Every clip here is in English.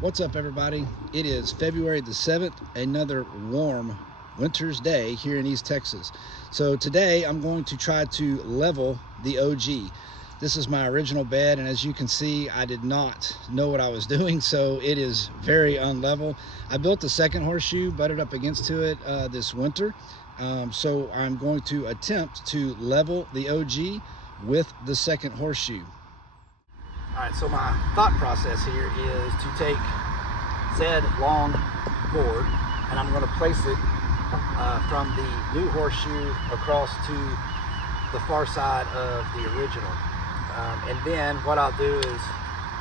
What's up, everybody? It is February the 7th, another warm winter's day here in East Texas. So today I'm going to try to level the OG. This is my original bed, and as you can see, I did not know what I was doing, so it is very unlevel. I built a second horseshoe, butted up against to it this winter. So I'm going to attempt to level the OG with the second horseshoe. All right, so my thought process here is to take said long board, and I'm going to place it from the new horseshoe across to the far side of the original. And then what I'll do is,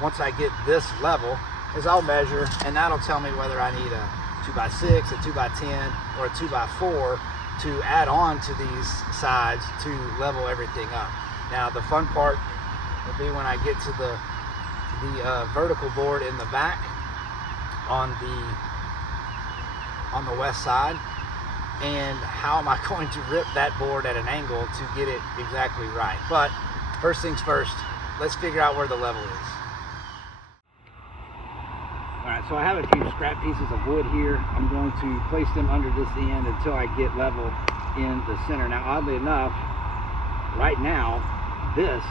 once I get this level, is I'll measure, and that'll tell me whether I need a 2x6, a 2x10, or a 2x4 to add on to these sides to level everything up. Now the fun part will be when I get to the vertical board in the back on the west side, and how am I going to rip that board at an angle to get it exactly right. But first things first, let's figure out where the level is. All right, so I have a few scrap pieces of wood here. I'm going to place them under this end until I get level in the center. Now, oddly enough, right now, this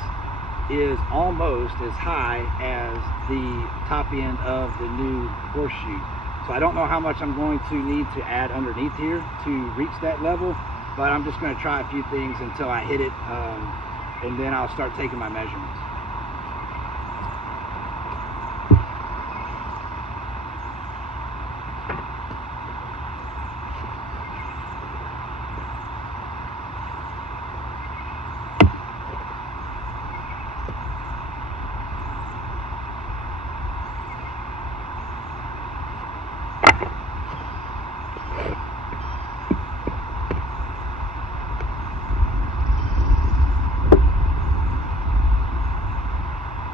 is almost as high as the top end of the new horseshoe. So I don't know how much I'm going to need to add underneath here to reach that level, but I'm just going to try a few things until I hit it, and then I'll start taking my measurements.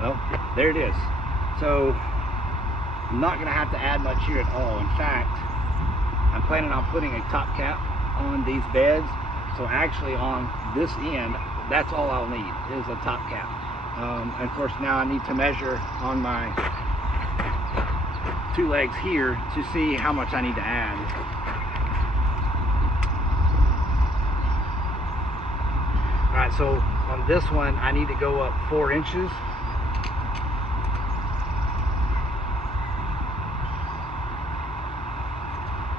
Well, there it is. So I'm not going to have to add much here at all. In fact, I'm planning on putting a top cap on these beds. So actually on this end, that's all I'll need is a top cap. And of course now I need to measure on my two legs here to see how much I need to add. All right, so on this one, I need to go up 4 inches.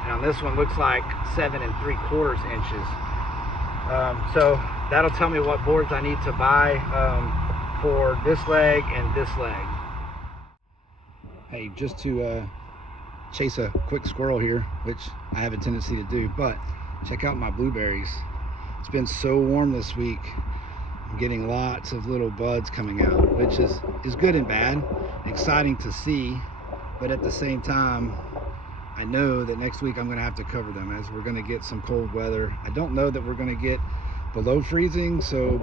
On this one looks like 7 3/4 inches. So that'll tell me what boards I need to buy for this leg and this leg. Hey, just to chase a quick squirrel here, which I have a tendency to do, but check out my blueberries. It's been so warm this week. I'm getting lots of little buds coming out, which is good and bad. Exciting to see, but at the same time, I know that next week I'm going to have to cover them as we're going to get some cold weather. I don't know that we're going to get below freezing,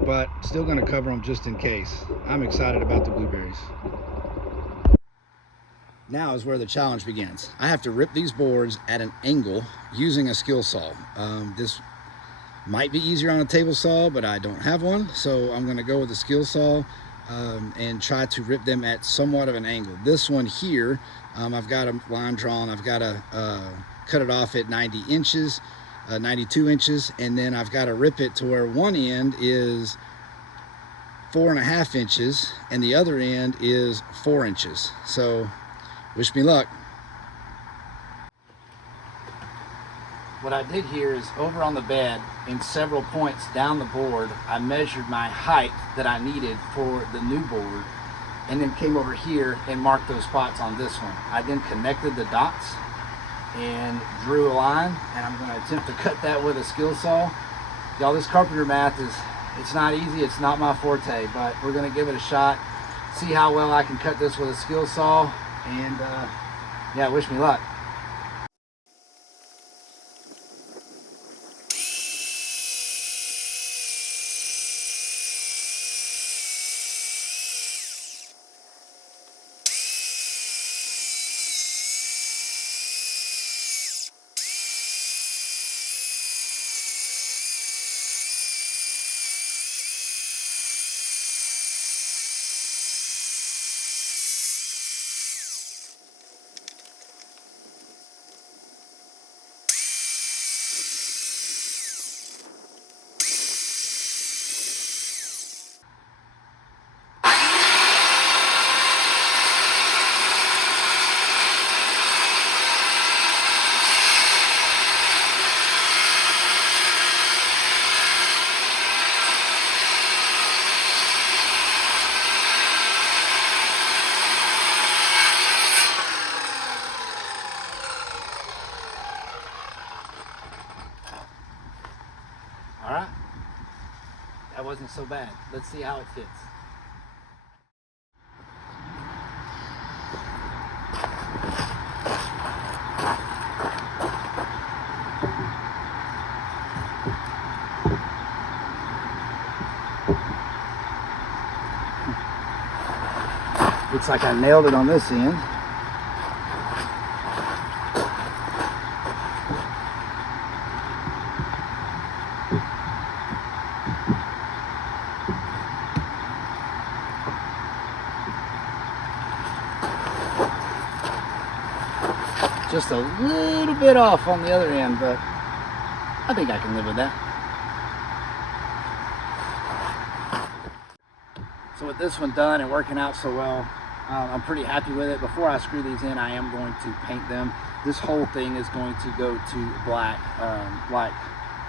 but still going to cover them just in case. I'm excited about the blueberries. Now is where the challenge begins. I have to rip these boards at an angle using a skill saw. This might be easier on a table saw, but I don't have one, so I'm going to go with a skill saw and try to rip them at somewhat of an angle. This one here, I've got a line drawn. I've got to cut it off at 90 inches, 92 inches, and then I've got to rip it to where one end is 4.5 inches and the other end is 4 inches. So wish me luck. What I did here is over on the bed, in several points down the board, I measured my height that I needed for the new board, and then came over here and marked those spots on this one. I then connected the dots and drew a line, and I'm going to attempt to cut that with a skill saw. Y'all, this carpenter math it's not easy, it's not my forte, but we're going to give it a shot, see how well I can cut this with a skill saw, and yeah, wish me luck. so bad. Let's see how it fits. Looks like I nailed it on this end. Just a little bit off on the other end, but I think I can live with that. So with this one done and working out so well, I'm pretty happy with it. Before I screw these in, I am going to paint them. This whole thing is going to go to black, like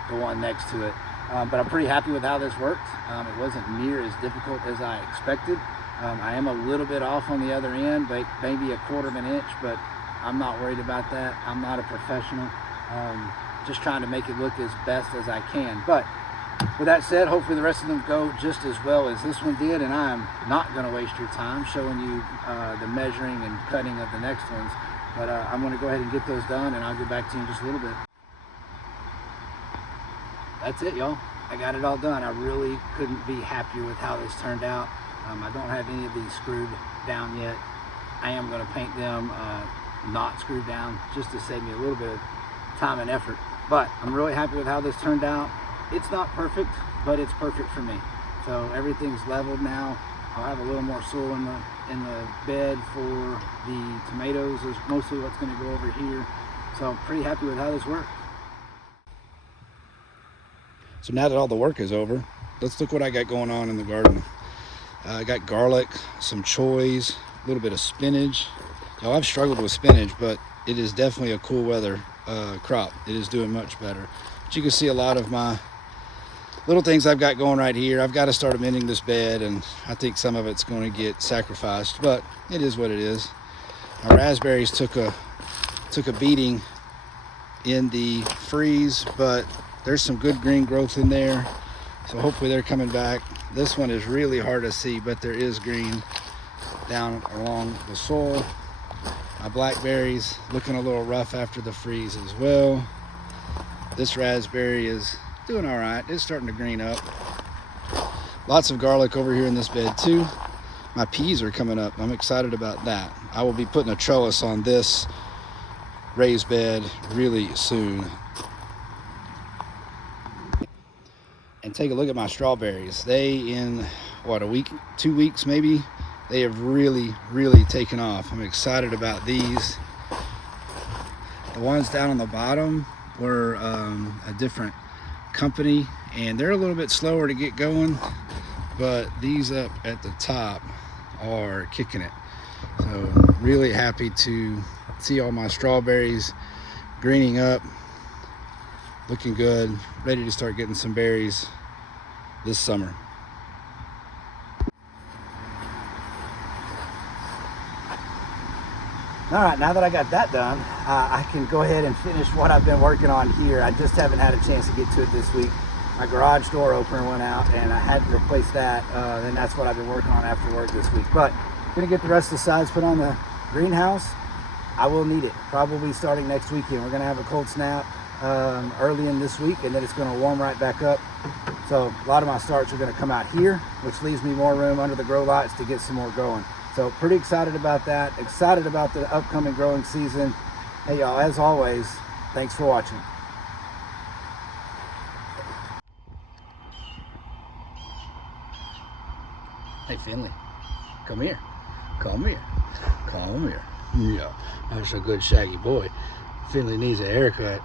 the one next to it. But I'm pretty happy with how this worked. It wasn't near as difficult as I expected. I am a little bit off on the other end, but maybe 1/4 of an inch, but I'm not worried about that. I'm not a professional. Just trying to make it look as best as I can. But with that said, hopefully the rest of them go just as well as this one did, and I'm not going to waste your time showing you the measuring and cutting of the next ones. But I'm going to go ahead and get those done, and I'll get back to you in just a little bit. That's it, y'all. I got it all done. I really couldn't be happier with how this turned out. I don't have any of these screwed down yet. I am going to paint them not screwed down just to save me a little bit of time and effort. But I'm really happy with how this turned out. It's not perfect, but it's perfect for me. So everything's leveled now. I'll have a little more soil in the bed for the tomatoes. Is mostly what's going to go over here. So I'm pretty happy with how this worked. So now that all the work is over, let's look what I got going on in the garden. I got garlic, some choys, a little bit of spinach. Now, I've struggled with spinach, but it is definitely a cool weather crop. It is doing much better. But you can see a lot of my little things I've got going right here. I've got to start amending this bed, and I think some of it's going to get sacrificed, but it is what it is. My raspberries took a beating in the freeze, but there's some good green growth in there, so hopefully they're coming back. This one is really hard to see, but there is green down along the soil. My blackberries looking a little rough after the freeze as well. This raspberry is doing all right. It's starting to green up. Lots of garlic over here in this bed too. My peas are coming up. I'm excited about that. I will be putting a trellis on this raised bed really soon. And take a look at my strawberries. They, in what, a week, 2 weeks maybe, they have really taken off. I'm excited about these. The ones down on the bottom were a different company, and they're a little bit slower to get going, but these up at the top are kicking it. So really happy to see all my strawberries greening up, looking good, ready to start getting some berries this summer. All right, now that I got that done, I can go ahead and finish what I've been working on here. I just haven't had a chance to get to it this week. My garage door opener went out, and I had to replace that. Then that's what I've been working on after work this week. But I'm gonna get the rest of the sides put on the greenhouse. I will need it, probably starting next weekend. We're gonna have a cold snap early in this week, and then it's gonna warm right back up. So a lot of my starts are gonna come out here, which leaves me more room under the grow lights to get some more going. So pretty excited about that. Excited about the upcoming growing season. Hey y'all, as always, thanks for watching. Hey Finley, come here. Come here. Come here. Yeah, that's a good shaggy boy. Finley needs a haircut.